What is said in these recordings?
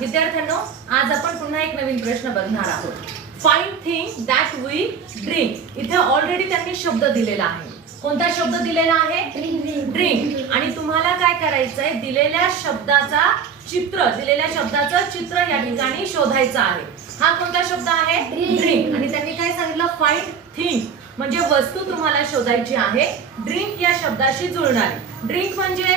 विद्यार्थ्यांनो, आज आपण पुन्हा एक नवीन प्रश्न बघणार आहोत. Find thing that we drink. इथे ऑलरेडी त्यांनी शब्द दिलेला आहे. कोणता शब्द दिलेला आहे? ड्रिंक. आणि तुम्हाला काय करायचंय, दिलेल्या शब्दाचं चित्र या ठिकाणी शोधायचं आहे. हा कोणता शब्द आहे? ड्रिंक. आणि त्यांनी काय सांगितलं? फाइंड थिंग म्हणजे वस्तू तुम्हाला शोधायची आहे ड्रिंक या शब्दाशी जुळणारी. ड्रिंक म्हणजे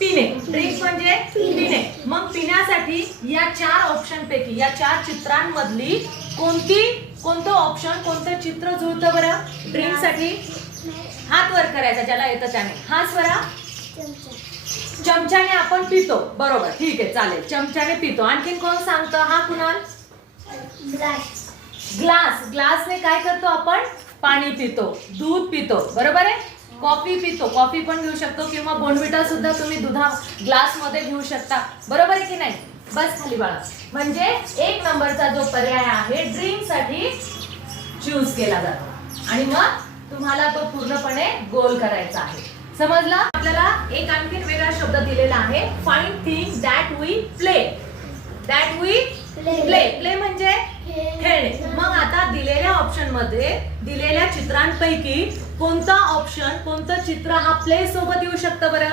पिणे. ड्रिंक म्हणजे पिणे. मग पिण्यासाठी या चार ऑप्शन पैकी, या चार चित्रांमधली कोणतं ऑप्शन, कोणतं चित्र जुळतं बरं ड्रिंक साठी? हात वर करायचा ज्याला येतं त्याने. हात स्वरा. चमच्याने आपण पितो. बरोबर, ठीक आहे, चालेल. चमच्याने पितो. आणखीन कोण सांगतं? हा कुणाल? ग्लास. ग्लासने काय करतो आपण? पाणी पितो, दूध पितो. बरोबर आहे. कॉफी पितो. कॉफी पण घेऊ शकतो किंवा बोर्नव्हिटा सुद्धा तुम्ही ग्लास मध्ये घेऊ शकता. बरोबर आहे की नाही? बस खाली बाळा. म्हणजे एक नंबरचा जो पर्याय आहे ड्रिंक साठी चूज केला जातो. आणि मग तुम्हाला तो पूर्णपणे गोल करायचा आहे. समजला? आपल्याला एक आणखीन वेगळा शब्द दिलेला आहे. Find thing that we play. That we play. Play म्हणजे खेळणे. मग आता दिलेल्या ऑप्शन मध्ये, दिलेल्या चित्रांपैकी कोणता ऑप्शन, कोणतं चित्र हा प्ले सोबत येऊ शकतं बरं?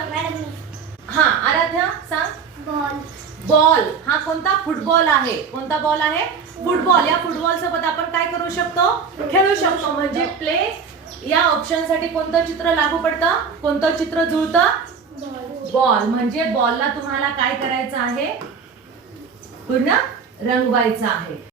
हा, आराध्या सांग. बॉल. हा कोणता? फुटबॉल आहे. कोणता बॉल आहे? फुटबॉल. या फुटबॉल सोबत आपण काय करू शकतो? खेळू शकतो. म्हणजे प्ले या ऑप्शन साठी कोणतं चित्र लागू पडतं? कोणतं चित्र जुळतं? बॉल. म्हणजे बॉलला तुम्हाला काय करायचं आहे? पूर्ण रंगवायचं आहे.